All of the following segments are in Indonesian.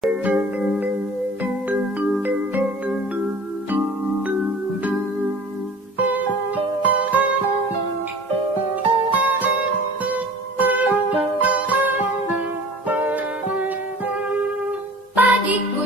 Pagiku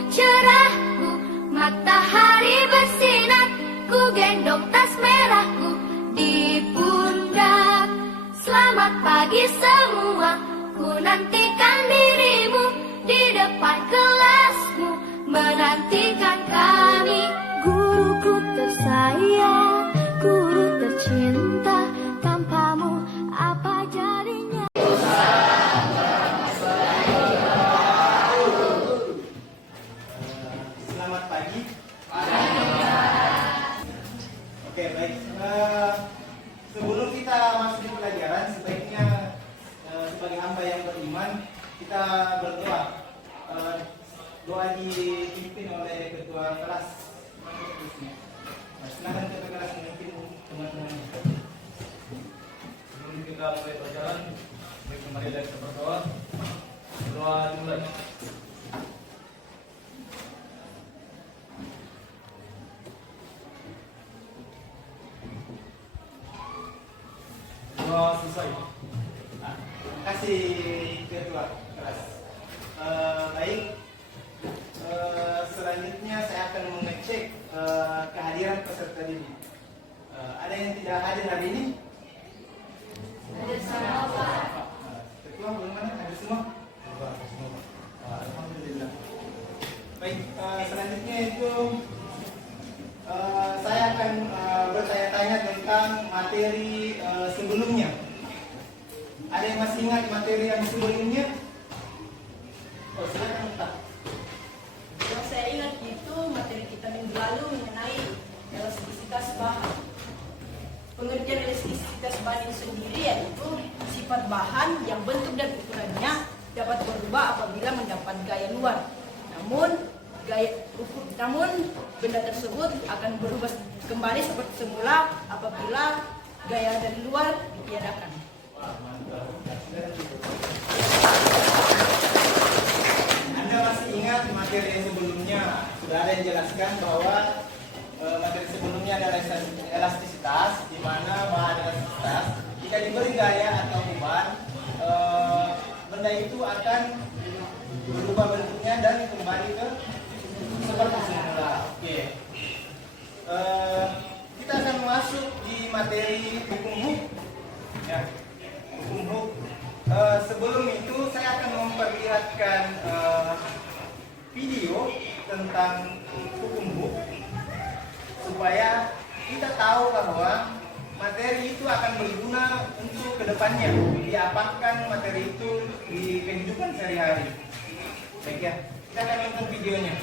cerahku, matahari bersinar, ku gendong tas merahku di pundak. Selamat pagi semua, ku nantikan dirimu di depan kelasmu, menantikan kami. Guruku tersayang, guru tercinta, tanpamu apa jadinya? Selamat pagi. Oke, baik. Sebelum kita masuk di pelajaran, sebaiknya sebagai hamba yang beriman, kita berdoa. Doa dipimpin oleh ketua kelas. Silakan ketua kelas memimpin teman-teman. Sebelum kita mulai pelajaran, baik kembali dari berdoa. Doa dimulai. Doa selesai. Terima kasih ketua kelas. Baik. Selanjutnya saya akan mengecek kehadiran peserta didik. Ada yang tidak hadir hari ini? Ada semua. Ketua bagaimana? Ada semua? Alhamdulillah. Baik, selanjutnya itu saya akan bertanya-tanya tentang materi sebelumnya. Ada yang masih ingat materi yang sebelumnya? Oh, silakan Pak. Yang saya ingat itu materi kita minggu lalu mengenai elastisitas bahan. Pengertian elastisitas bahan itu sendiri yaitu sifat bahan yang bentuk dan ukurannya dapat berubah apabila mendapat gaya luar. Namun benda tersebut akan berubah kembali seperti semula apabila gaya dari luar ditiadakan. Anda masih ingat materi yang sebelumnya? Sudah ada yang jelaskan bahwa materi sebelumnya adalah elastisitas, di mana bahan elastisitas jika diberi gaya atau beban, benda itu akan berubah bentuknya dan kembali ke seperti semula. Oke. Kita akan masuk di materi hukum Hooke. Ya, hukum Hooke. Sebelum itu saya akan memperlihatkan video tentang hukum Hooke supaya kita tahu bahwa materi itu akan berguna untuk kedepannya, diapakan materi itu di kehidupan sehari-hari. Baik ya, kita akan nonton videonya.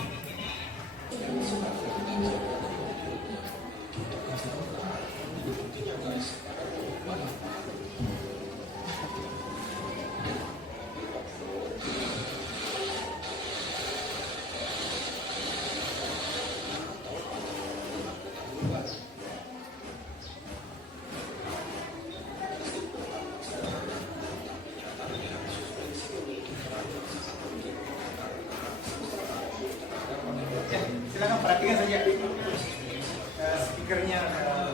Ya, silakan perhatikan saja. Speakernya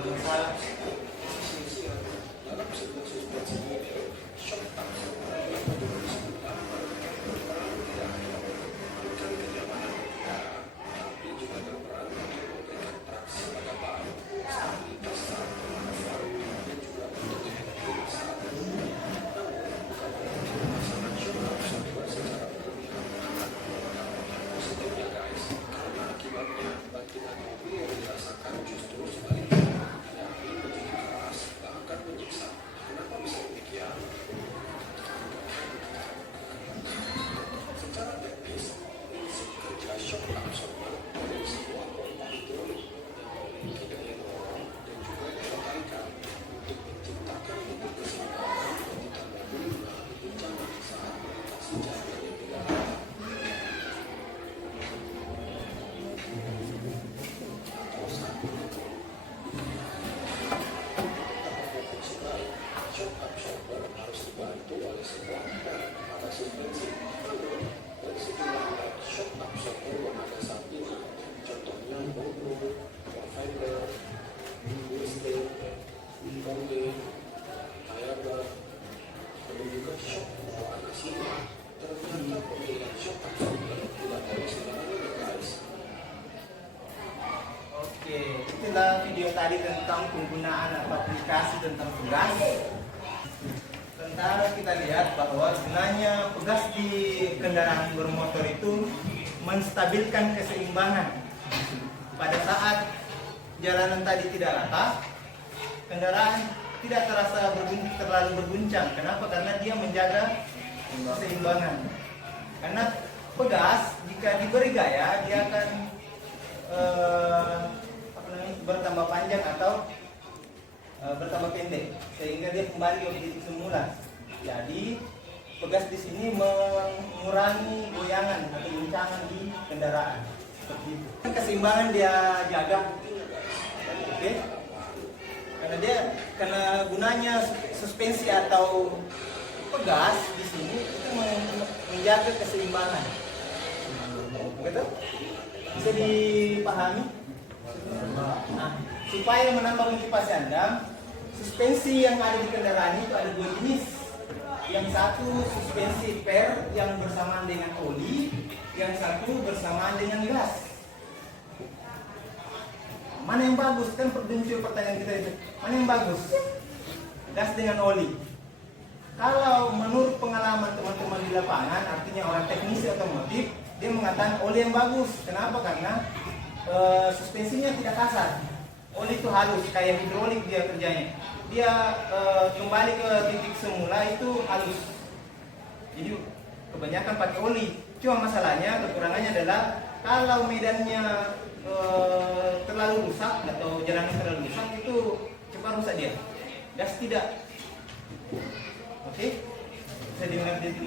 bermasalah. tadi tentang penggunaan atau aplikasi tentang pegas. Sementara kita lihat bahwa gunanya pegas di kendaraan bermotor itu menstabilkan keseimbangan. Pada saat jalanan tadi tidak rata, kendaraan tidak terasa terlalu berguncang. Kenapa? Karena dia menjaga keseimbangan. Karena pegas jika diberi gaya dia akan bertambah panjang atau bertambah pendek, sehingga dia kembali ke titik semula. Jadi pegas di sini mengurangi goyangan atau guncangan di kendaraan. Seperti itu. Keseimbangan dia jaga, oke? Karena gunanya suspensi atau pegas di sini itu menjaga keseimbangan. Betul? Bisa dipahami? Nah, supaya menambah motivasi Anda, suspensi yang ada di kendaraan itu ada dua jenis. Yang satu suspensi per yang bersamaan dengan oli, yang satu bersamaan dengan gas. Mana yang bagus? Kan muncul pertanyaan kita itu. Mana yang bagus? Gas dengan oli. Kalau menurut pengalaman teman-teman di lapangan, artinya orang teknisi otomotif, dia mengatakan oli yang bagus. Kenapa? Karena suspensinya tidak kasar. Oli itu halus, kayak hidrolik dia kerjanya. Dia kembali ke titik semula itu halus. Jadi kebanyakan pakai oli. Cuma masalahnya, kekurangannya adalah kalau medannya terlalu rusak atau jalannya terlalu rusak, itu cepat rusak dia. Gas tidak. Oke? Bisa dimengerti itu.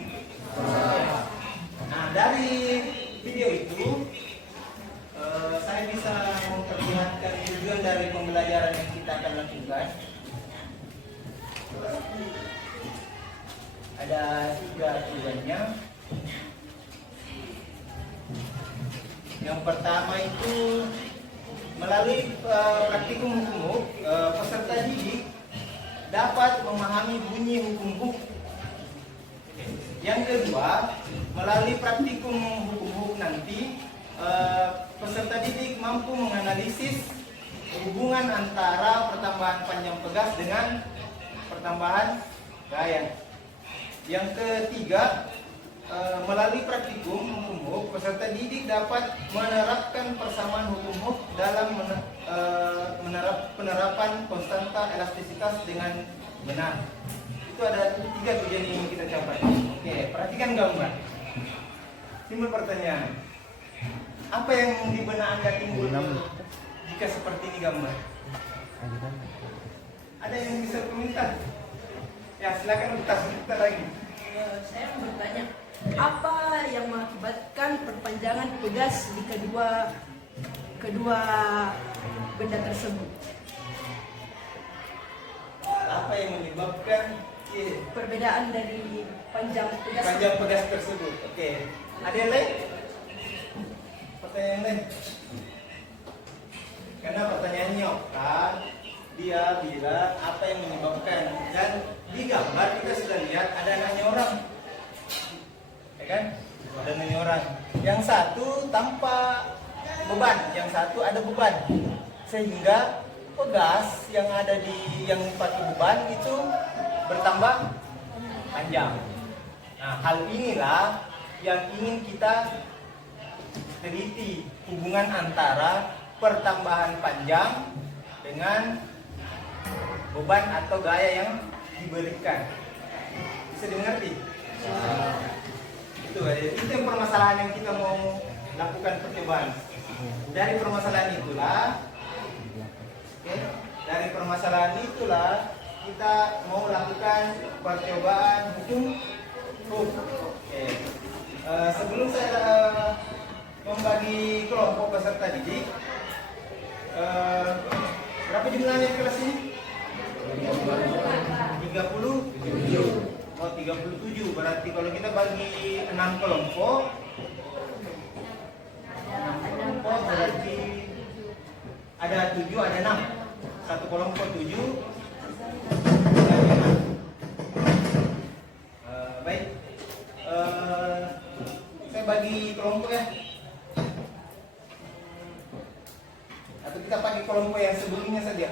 Nah, dari video itu saya bisa memperlihatkan tujuan dari pembelajaran yang kita akan lakukan. Ada 3 tujuannya. Yang pertama itu melalui praktikum hukum, peserta didik dapat memahami bunyi hukum. Yang kedua, melalui praktikum hukum nanti peserta didik mampu menganalisis hubungan antara pertambahan panjang pegas dengan pertambahan gaya. Yang ketiga, melalui praktikum hukum, peserta didik dapat menerapkan persamaan hukum dalam penerapan konstanta elastisitas dengan benar. Itu ada 3 tujuan yang kita capai. Oke, perhatikan gambar. Timbul pertanyaan. Apa yang di benak Anda timbul jika seperti ini gambar? Ada yang bisa komentar? Ya, silakan kita lagi. Saya bertanya, apa yang mengakibatkan perpanjangan pegas di kedua benda tersebut? Apa yang menyebabkan Perbedaan dari panjang pegas tersebut? Oke. Ada yang lain? Pertanyaan lain? Karena pertanyaannya dia bilang apa yang menyebabkan, dan di gambar kita sudah lihat ada anaknya orang, ya kan? Ada anaknya orang. Yang satu tanpa beban, yang satu ada beban, sehingga pegas yang ada di yang pakai beban itu bertambah panjang. Nah, hal inilah yang ingin kita teliti, hubungan antara pertambahan panjang dengan beban atau gaya yang diberikan. Bisa dimengerti? Itu yang permasalahan yang kita mau lakukan percobaan. Dari permasalahan itulah, kita mau lakukan percobaan hukum. Oke. Sebelum saya membagi kelompok peserta didik, berapa jumlahnya di kelas ini? 37. Oh, 37. Berarti kalau kita bagi 6 kelompok, berarti ada 7, ada 6. Satu kelompok 7. Baik. Saya bagi kelompok ya. Atau kita pakai kelompok yang sebelumnya saja.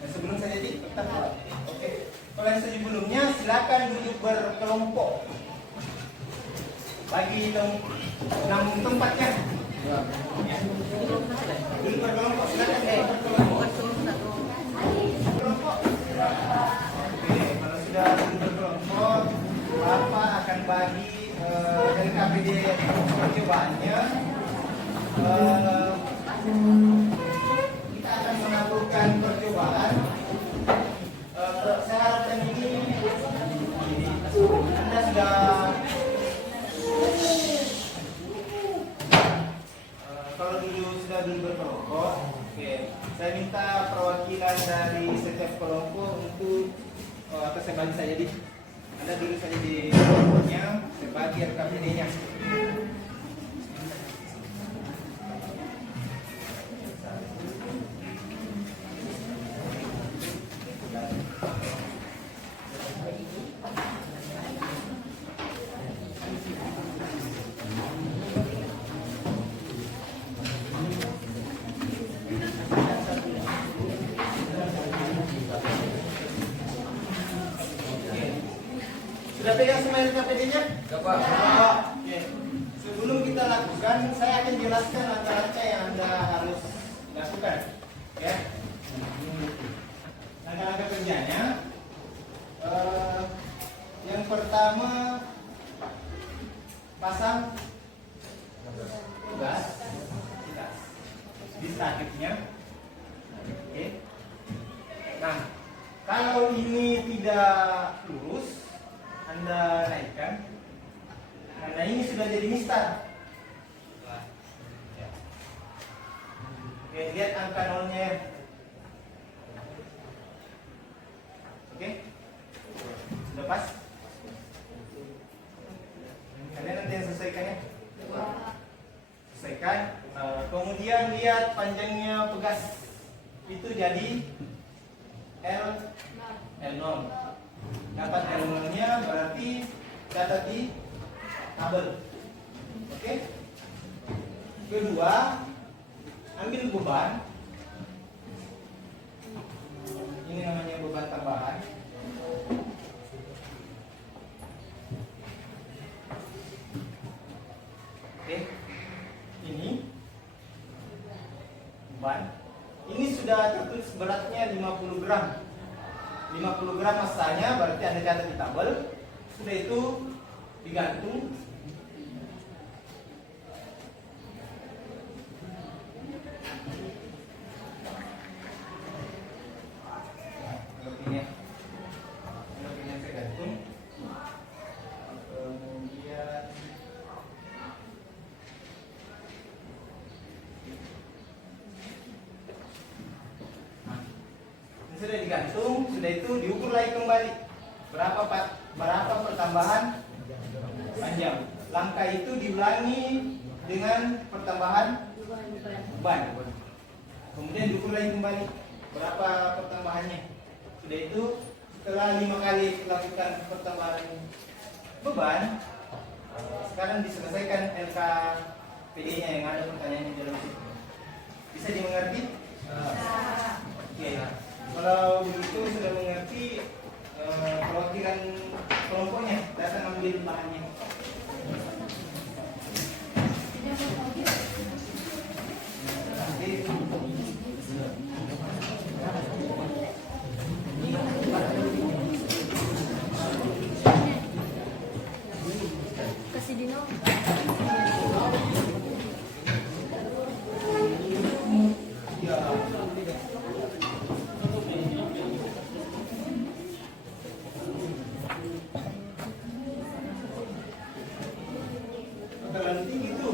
Yang sebelum saja di tetap. Oke. Kalau yang sebelumnya silakan duduk berkelompok. Bagi 6 tempatnya. Ya. Duduk berkelompok silakan berkelompok. Berkelompok. Oke, kalau sudah duduk berkelompok, Bapak akan bagi LKPD percobaannya. Kita akan melakukan percobaan. Saya harapkan ini Anda sudah kalau dulu sudah dulu berkelompok. Oke, saya minta perwakilan dari setiap kelompok untuk atau saya bagi saja di Anda dulu saja di kelompoknya, saya bagi RKPD-nya. Sudah pegang semua RKPD-nya? Oke. Sebelum kita lakukan, saya akan jelaskan langkah-langkah yang Anda harus lakukan. Ya. Langkah-langkah kerjanya. Yang pertama, pasang tugas di statiknya. Oke. Nah, kalau ini tidak lurus, Anda naikkan karena ini sudah jadi mistar. Oke, lihat angka nolnya ya. Oke, sudah pas. Kalian nanti yang selesaikan ya. Selesaikan. Kemudian lihat panjangnya pegas itu jadi L0. Dapat L0-nya berarti catat di tabel. Oke. Kedua, ambil beban. Ini namanya beban tambahan. Oke. Ini beban. Ini sudah tertulis beratnya 50 gram. 50 gram masanya berarti Anda catat di tabel. Sudah itu digantung. Lebihnya saya gantung. Kemudian sudah digantung, sudah itu diukur lagi kembali berapa pertambahan panjang. Langkah itu diulangi dengan pertambahan beban. Kemudian diukur lagi kembali berapa pertambahannya. Sudah itu setelah 5 kali melakukan pertambahan beban, sekarang diselesaikan LKPD-nya yang ada pertanyaannya dalam situ. Bisa dimengerti? Oke. Kalau begitu sudah mengerti, perwakilan kelompoknya datang ambil bahannya. Kasih Dino. Nanti gitu.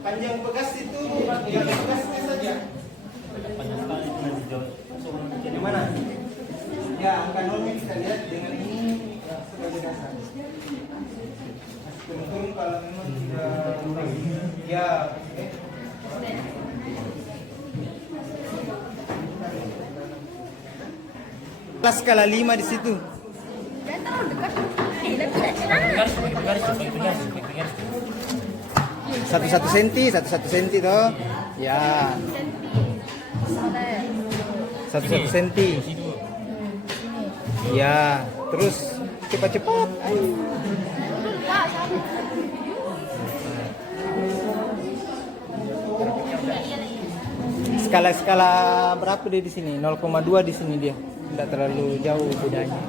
Panjang pegas itu yang pegasnya saja. Yang mana? Ya, angka nolnya kita lihat dengan ini sebagai dasar. Turun kalau memang tidak ya, oke. Plus skala 5 di situ. Dan terlalu dekat. Tidak bisa. 1 senti toh. Ya, Sampai 1 senti. Ya, terus cepat-cepat. Ayo. Pak, sama. Skala berapa dia di sini? 0,2 di sini dia. Tidak terlalu jauh bedanya.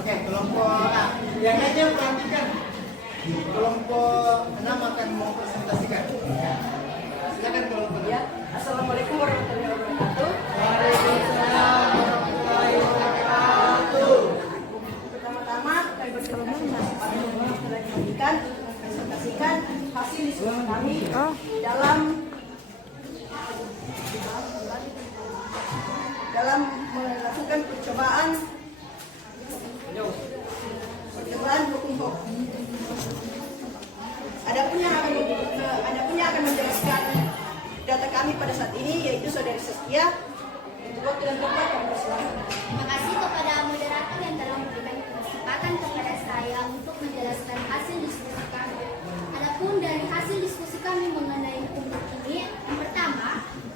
Oke, kelompok yang lainnya perhatikan. Kelompok 6 akan mau presentasikan. Silakan kelompok Ya, Assalamualaikum warahmatullahi wabarakatuh. Waalaikumsalam warahmatullahi wabarakatuh. Pertama-tama kami berterima kasih pada yang telah diberikan untuk mempresentasikan hasil diskusi kami dalam melakukan percobaan hukum hoax. Adapun yang akan menjelaskan data kami pada saat ini yaitu Saudari Saskia. Untuk waktu dan tempat kami persilakan. Terima kasih kepada moderator yang telah memberikan kesempatan kepada saya untuk menjelaskan hasil diskusi kami. Adapun dari hasil diskusi kami mengenai hukum ini, yang pertama,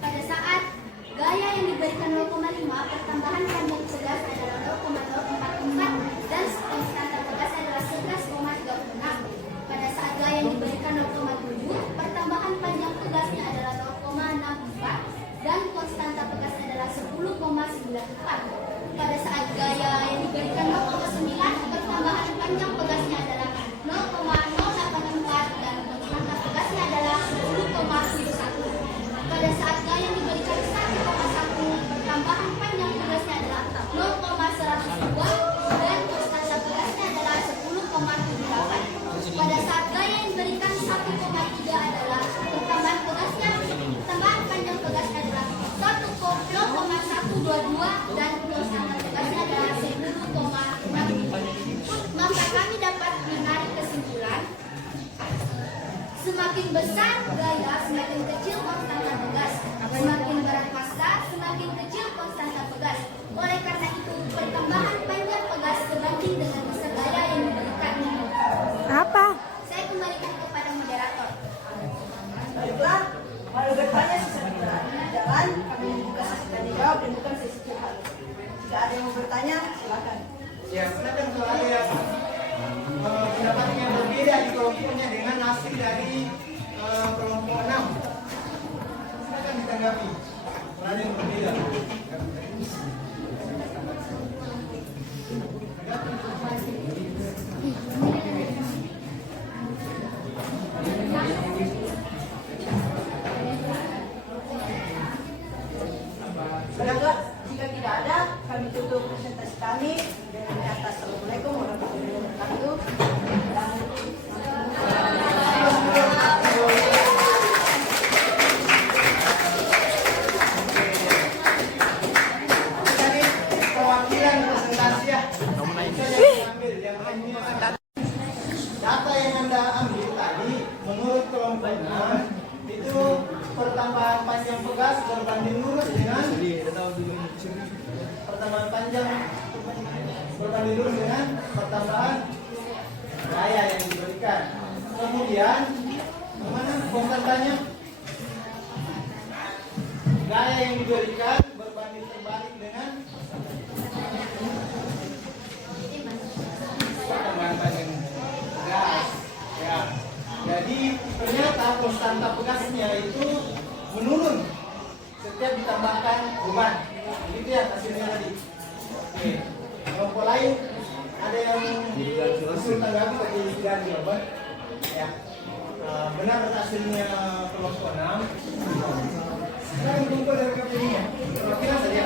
pada saat gaya yang diberikan 0,5, pertambahan panjang tegas adalah 0,044 dan konstanta tegas adalah 11,36. Pada saat gaya yang diberikan 0,7, pertambahan panjang tegasnya adalah 0,64 dan konstanta tegas adalah 10,94. Pada saat gaya yang diberikan 0,9, pertambahan panjang tegasnya adalah 0,084 dan konstanta tegasnya adalah 10,71. Pada saat gaya yang diberikan 1,1, pertambahan panjang tegasnya adalah 0,102 dan konstanta tegasnya adalah 10,78. Pada saat gaya yang diberikan 1,3 adalah pertambahan panjang tegasnya adalah 0,122 dan konstanta tegasnya adalah 10,6. Maka kami dapat menarik kesimpulan, semakin besar gaya, semakin kecil konstanta tegas. Semakin berat massa, semakin kecil konstanta tegas. Oleh karena itu, pertambahan panjang tegas sebanding dengan besar gaya yang diberikan. Apa? Saya kembalikan kepada moderator. Baiklah, kalau bertanya sesudah jalan, kami membuka sesi tanya jawab dan bukan sesi curhat. Jika ada yang mau bertanya, silakan. Ya, silakan kalau ada yang pendapat yang berbeda di kelompoknya dengan hasil dari kelompok 6. Silakan ditanggapi. Kalau ada yang berbeda. Baiklah, jika tidak ada, kami tutup presentasi kami dengan kata Assalamualaikum warahmatullahi wabarakatuh. Jadi perwakilan presentasi ya. Data yang Anda ambil tadi menurut kelompok 6 itu pertambahan panjang pegas berbanding lurus dengan pertambahan panjang berbanding lurus dengan pertambahan gaya yang diberikan. Kemudian mana konstantanya? Gaya yang diberikan berbanding terbalik dengan pertambahan panjang pegas. Ya. Jadi ternyata konstanta pegasnya itu menurun setiap ditambahkan beban. Begitu ya hasilnya tadi. Oke. Kelompok lain ada yang usul tanggapi tadi dan jawaban. Ya. Benar hasilnya kelompok 6. Sekarang kumpul dari KPI-nya. Perwakilan saja.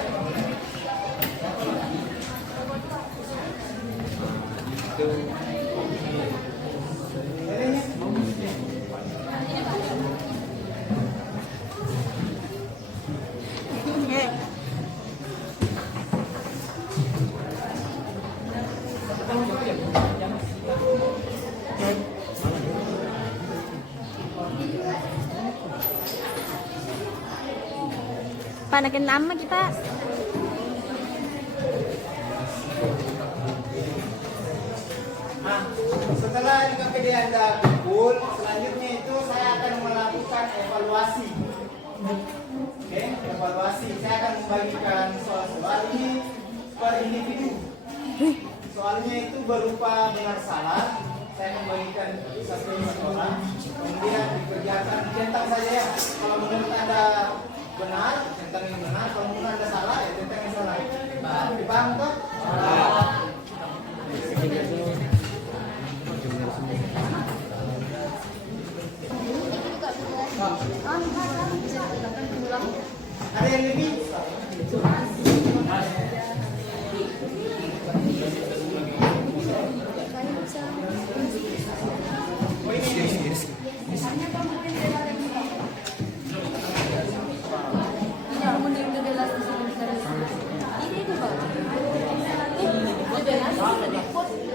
Panakin lama kita. Nah, setelah IKPD Anda kumpul, selanjutnya itu saya akan melakukan evaluasi. Oke, evaluasi. Saya akan membagikan soal-soal ini per individu. Soalnya itu berupa benar salah. Saya membagikan satu sekolah, kemudian dikerjakan centang saja ya. Kalau menurut Anda benar, centang yang benar. Kalau menurut Anda salah, ya centang yang salah. Dipaham toh? Ada yang lebih? Oh ini.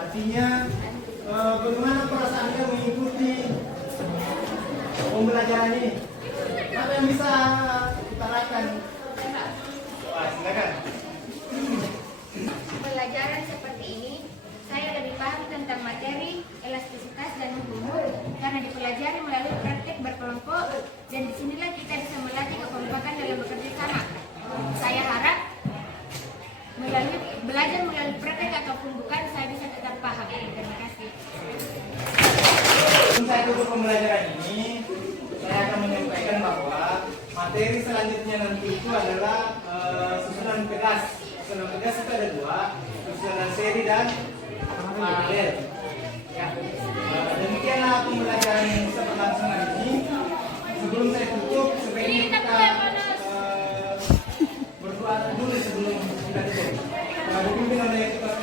Artinya bagaimana perasaan Anda mengikuti pembelajaran ini? Apa yang bisa utarakan? Silakan. Pelajaran seperti ini, saya lebih paham tentang materi, elastisitas, dan hukum karena dipelajari melalui praktek berkelompok dan disinilah kita bisa melatih kekompakan dalam bekerja sama. Saya harap belajar melalui praktek ataupun bukan, saya bisa tetap paham. Terima kasih. Sebelum saya tutup pembelajaran ini, saya akan menyampaikan bahwa materi selanjutnya nanti itu adalah susunan pegas. Susunan pegas itu ada dua, susunan seri dan paralel. Ya. Demikianlah pembelajaran yang bisa berlangsung hari ini. Sebelum saya tutup, sebaiknya kita berdoa dulu sebelum kita tutup. Dipimpin oleh Ketua.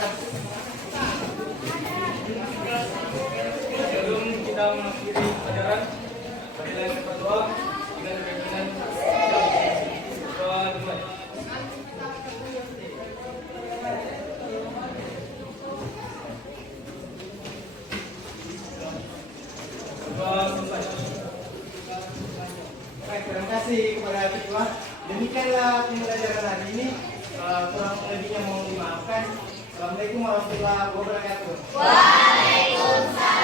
Sebelum kita mengakhiri pelajaran, marilah kita berdoa dengan keyakinan doa dimulai. Doa selesai. Baik, terima kasih kepada Ketua. Demikianlah pembelajaran hari ini. Kurang lebihnya mohon dimaafkan. Assalamualaikum warahmatullahi wabarakatuh. Waalaikumsalam.